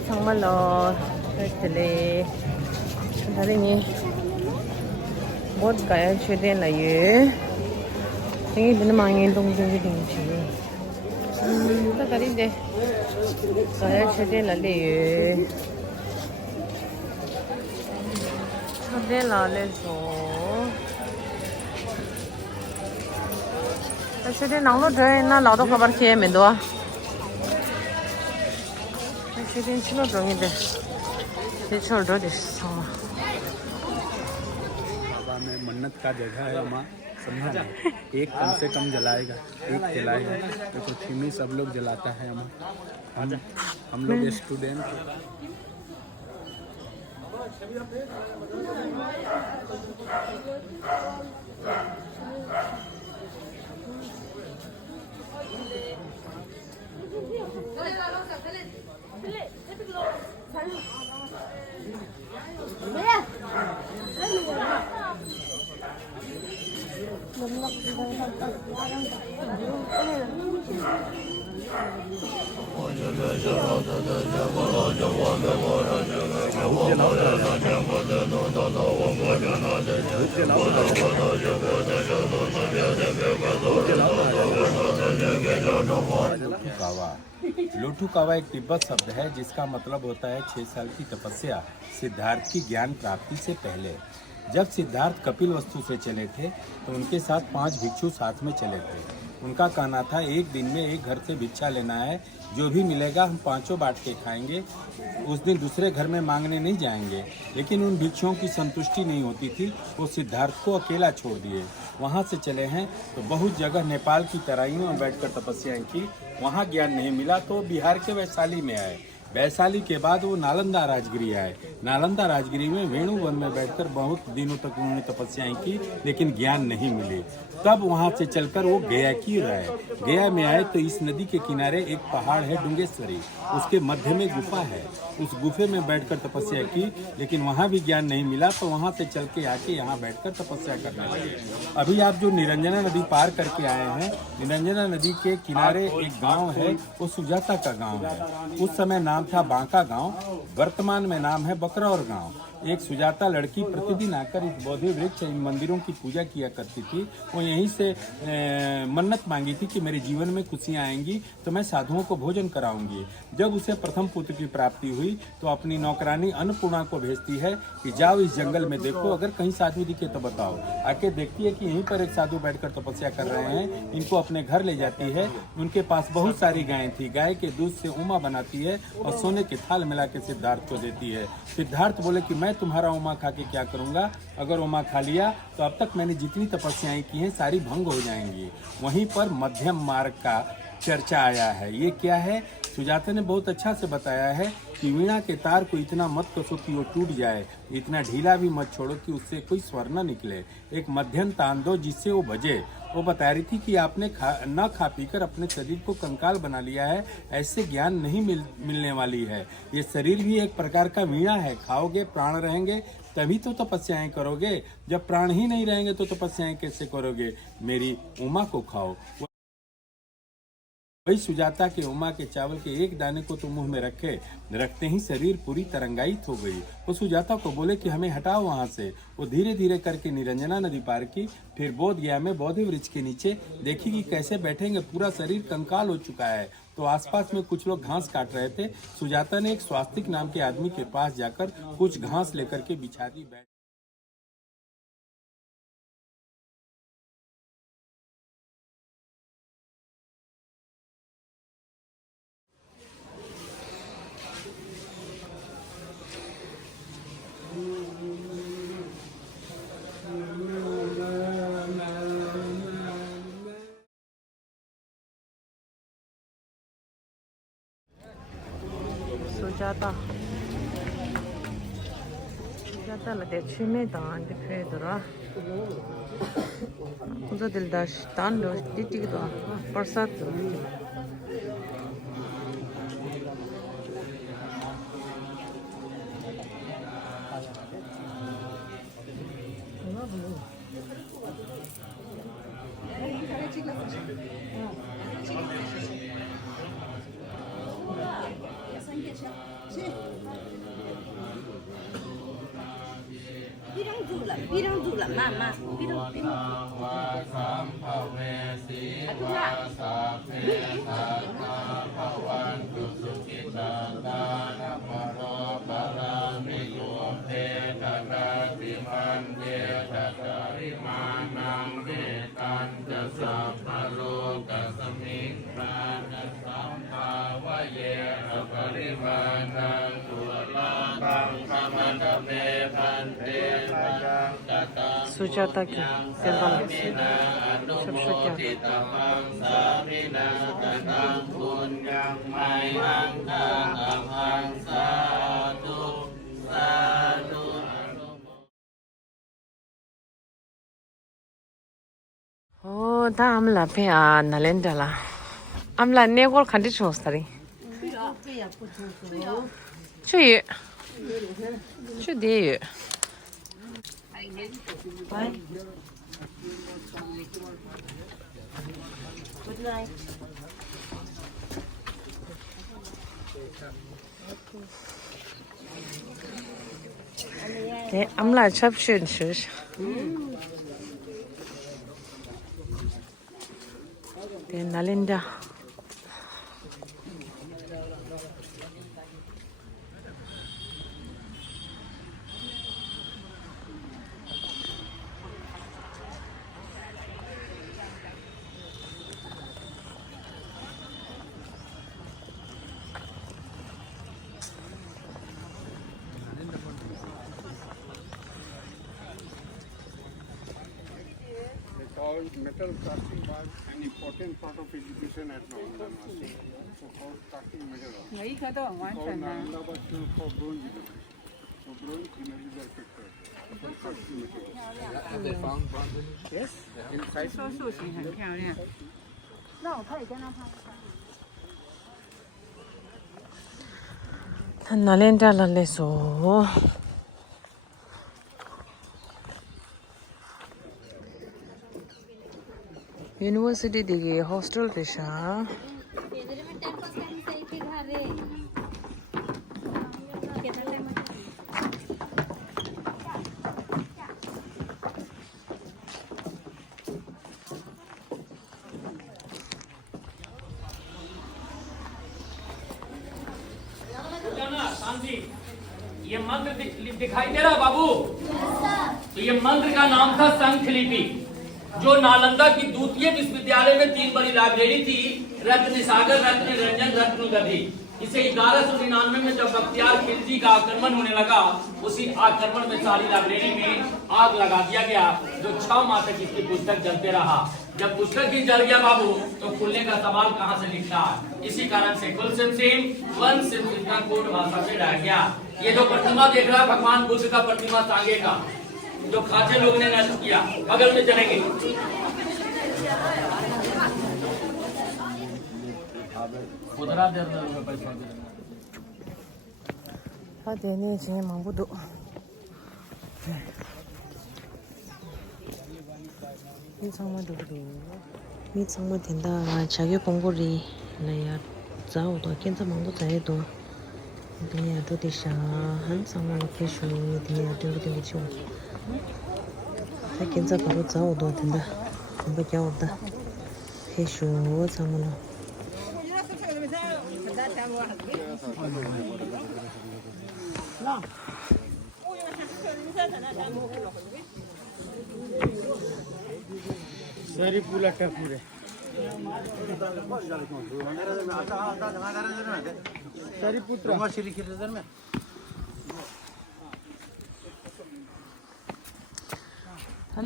정말로 그랬더니 다른이 못 가야 최대나 유 생이 되는 망인 동생이 된지 딱 가리데 가야 최대나 유 최대나 레서 최대 나로 돼那 나도 가버贴没多최대 치료 중인데 대처를 더 됐어 बाबा में मन्नत का जगह है वहाँ समझा ना एक कम से कम जलाएगा एक जलाएगा तो थिमी सब लोग जलाता है हम लोग स्टूडेंट लोटू कावा एक तिब्बत शब्द है जिसका मतलब होता है 6 साल की तपस्या सिद्धार्थ की ज्ञान प्राप्ति से पहले। जब सिद्धार्थ कपिल वस्तु से चले थे तो उनके साथ 5 भिक्षु साथ में चले थे। उनका कहना था एक दिन में एक घर से भिक्षा लेना है, जो भी मिलेगा हम पांचों बांट के खाएंगे, उस दिन दूसरे घर में मांगने नहीं जाएंगे। लेकिन उन भिक्षुओं की संतुष्टि नहीं होती थी, वो सिद्धार्थ को अकेला छोड़ दिए। वहाँ से चले हैं तो बहुत जगह नेपाल की तराइयों में बैठकर तपस्याएं की, वहाँ ज्ञान नहीं मिला तो बिहार के वैशाली में आए। वैशाली के बाद वो नालंदा राजगिरी आए। नालंदा राजगिरी में वेणु वन में बैठकर बहुत दिनों तक उन्होंने तपस्याएं की, लेकिन ज्ञान नहीं मिली। तब वहाँ से चलकर वो गया की आए। गया में आए तो इस नदी के किनारे एक पहाड़ है डुंगेश्वरी, उसके मध्य में गुफा है। उस गुफे में बैठकर तपस्या की, लेकिन वहाँ भी ज्ञान नहीं मिला तो वहाँ से चल के आके यहाँ बैठकर तपस्या करने लगे। अभी आप जो निरंजना नदी पार करके आए हैं, निरंजना नदी के किनारे एक गांव है, वो सुजाता का गांव है। उस समय नाम था बांका गांव, वर्तमान में नाम है बकरौर गांव। एक सुजाता लड़की प्रतिदिन आकर इस बोधि वृक्ष इन मंदिरों की पूजा किया करती थी। वो यहीं से मन्नत मांगी थी कि मेरे जीवन में खुशियाँ आएंगी तो मैं साधुओं को भोजन कराऊंगी। जब उसे प्रथम पुत्र की प्राप्ति हुई तो अपनी नौकरानी अन्नपूर्णा को भेजती है कि जाओ इस जंगल में देखो, अगर कहीं साधु दिखे तो बताओ। आके देखती है कि यहीं पर एक साधु बैठकर तपस्या कर रहे हैं, इनको अपने घर ले जाती है। उनके पास बहुत सारी गायें थी, गाय के दूध से उमा बनाती है और सोने के थाल मिला के सिद्धार्थ को देती है। सिद्धार्थ बोले कि मैं तुम्हारा उमा खा के क्या करूंगा, अगर उमा खा लिया तो अब तक मैंने जितनी तपस्याएं की हैं सारी भंग हो जाएंगी। वहीं पर मध्यम मार्ग का चर्चा आया है। ये क्या है? सुजाता ने बहुत अच्छा से बताया है कि वीणा के तार को इतना मत कसो कि वो टूट जाए, इतना ढीला भी मत छोड़ो कि उससे कोई स्वर न निकले। एक मध्यम तान दो जिससे वो बजे। वो बता रही थी कि आपने न खा पीकर अपने शरीर को कंकाल बना लिया है, ऐसे ज्ञान नहीं मिलने वाली है। ये शरीर भी एक प्रकार का वीणा है, खाओगे प्राण रहेंगे तभी तो तपस्याएं करोगे, जब प्राण ही नहीं रहेंगे तो तपस्याएं कैसे करोगे? मेरी उमा को खाओ। वही सुजाता के उमा के चावल के एक दाने को तो मुंह में रखते ही शरीर पूरी तरंगायित हो गई। वो सुजाता को बोले कि हमें हटाओ वहां से। वो धीरे धीरे करके निरंजना नदी पार की, फिर बोध गया में बोधि वृक्ष के नीचे देखी कि कैसे बैठेंगे, पूरा शरीर कंकाल हो चुका है। तो आसपास में कुछ लोग घास काट रहे थे। सुजाता ने एक स्वास्तिक नाम के आदमी के पास जाकर कुछ घास लेकर के बिछा दी। Sujata là 대충에 단 되더라. 우리들 다시 단도 뒤티기도 벌써 Sí. พี่ต้องดูละมาพี่ต้องทุกละSujata ki temple सब शक्य Oh, 다 amla pe a nalendala. Amla negol khandi chostari. Chu Chu de. Good night. De amla chap schön schisch. De nalenda. Metal casting was an important part of education at Nalanda. So for casting metal, Nalanda was known for bronze jewelry. So bronze jewelry is affected. For casting material. Have they found bronze? Yes. Inside. 说塑形很漂亮。那我可以跟他拍。 nalenda la leso. University dige hostel pesha. ये मंत्र दिखाई दे रहा बाबू? तो ये मंत्र का नाम था संख लिपि, जो नालंदा की द्वितीय विश्वविद्यालय में 3 बड़ी लाइब्रेरी थी, रत्न सागर, रत्न रंजन, रत्न गधि। इसे 1199 में जब बख्तियार खिलजी का आक्रमण होने लगा, उसी आक्रमण में सारी लाइब्रेरी में आग लगा दिया गया, जो 6 माह तक इसकी पुस्तक जलते रहा। जब पुस्तक ही जल गया बाबू, तो खुलने का सवाल कहाँ से निकला? इसी कारण से कुल सिम वन सिम का कोड भाषा से रह गया। ये जो प्रतिमा देख रहा है, भगवान बुद्ध का प्रतिमा सांगे का, जो खाचे लोग ने नष्ट किया, बगल में चलेंगे। खुदरा दे पैसा देने चाहिए मांगो दो. 미성만 된다. 자기 공부리 나야 자오도 괜찮 망도 자해도 그냥 도대샤 한 상황을 계속 그냥 되게 좀 다 괜찮 바로 자오도 된다. 공부 자오다. 계속 상황을 सारी पूरा पूरे सारी पुत्र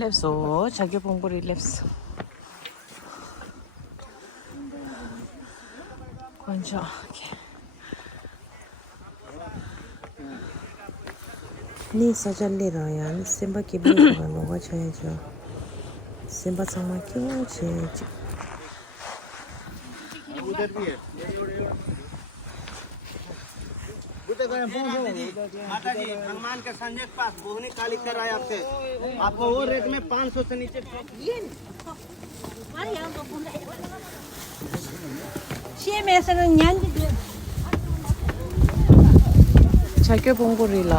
랩소 자기 봉부리 랩소 먼저 니 서절리라야 심바 기분이 뭐가 쳐야죠. 심바 정말 키우지. उधर भी है माता जी हनुमान के संजय के पास बोहनी काली कराए आपसे आपको वो रेट में 500 से नीचे 자기 봉부리라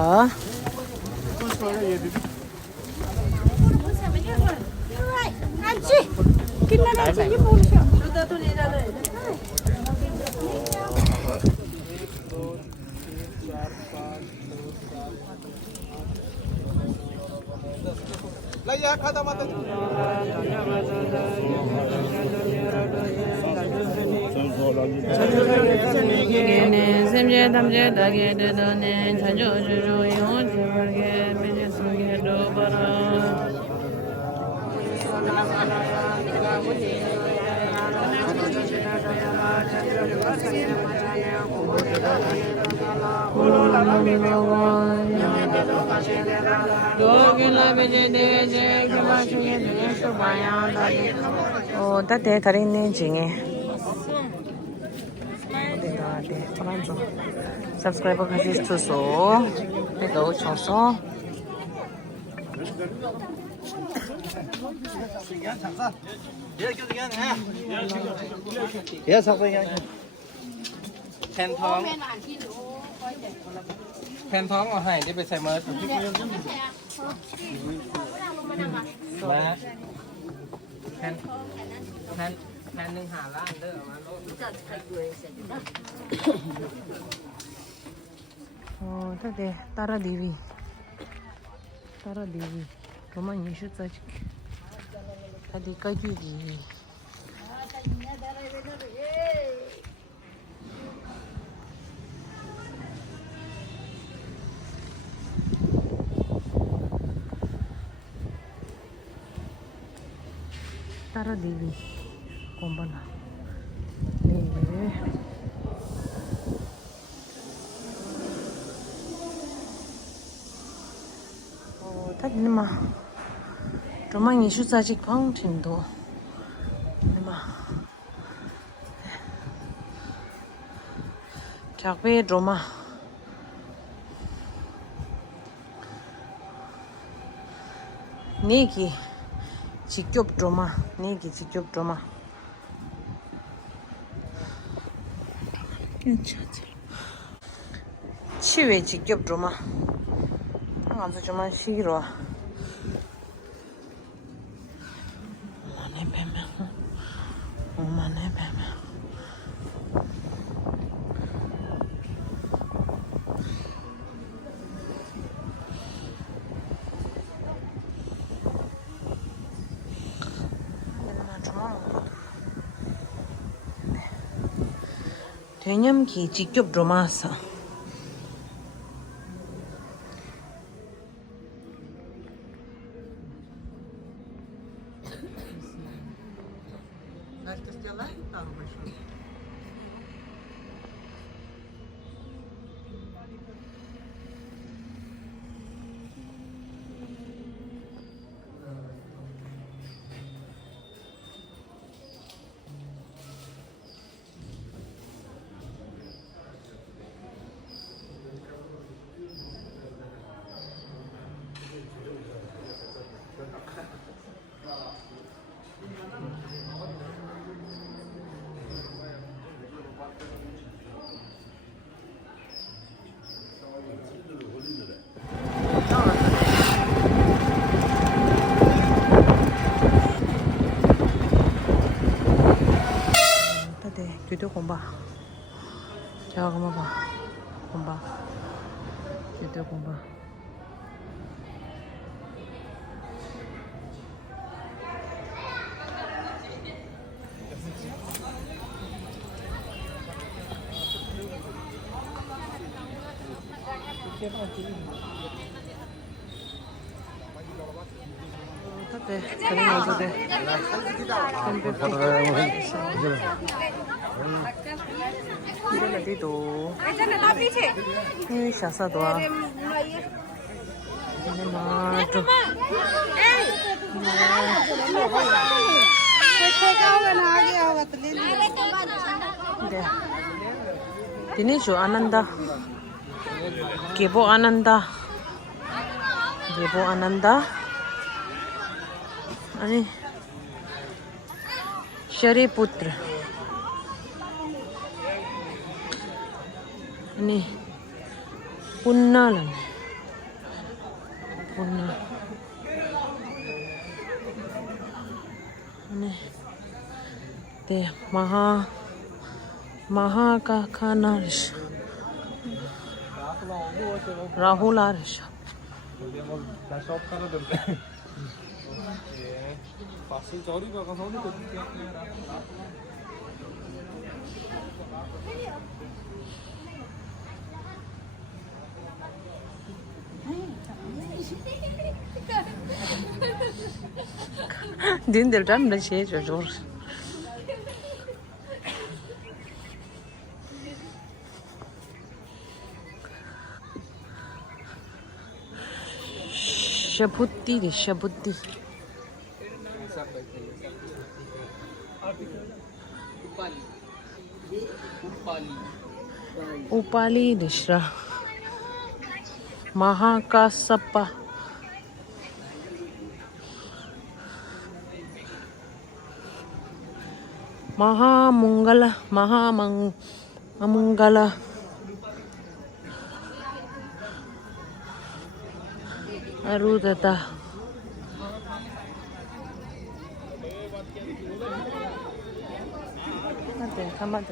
다 대가리네 중에 subscribe 같이 쳐서 이거 쳐서 Yes, something like that. แผ่นท้องเอาให้ได้ไปใส่เมิร์ดมาแผ่นหนึ่งหาล้านเด้อมาโลด 다 대 따라 리위 그만 이슈 짜지 다디 까주기 따라 리위 공부나 네 니마 조만 이슈사직 방팀도 니마 격배 조마 네기 직접 조마 네기 직접 조마 괜찮지 치외 직접 조마 아주 좀 싫어. 엄마네 뱀. 대념기 직접 로마서. 교도 공부. 제가 그만 봐. 공부. 교도 공부. 네, 그런 거죠, 네. 이런 어디도. 이 샤사도. 이놈아, 좀. 네. 디니주 안 한다. 계보 안 한다. 계보 안 한다. 아니 शरीपुत्र ini punnalan punna ते महाकाकानाश Rahul Aarsh dindir tam da şey çocuğu. Shabutti de shabutti. Upali dishra. Mahakasapa. Mahamangala. Arudata. Come on.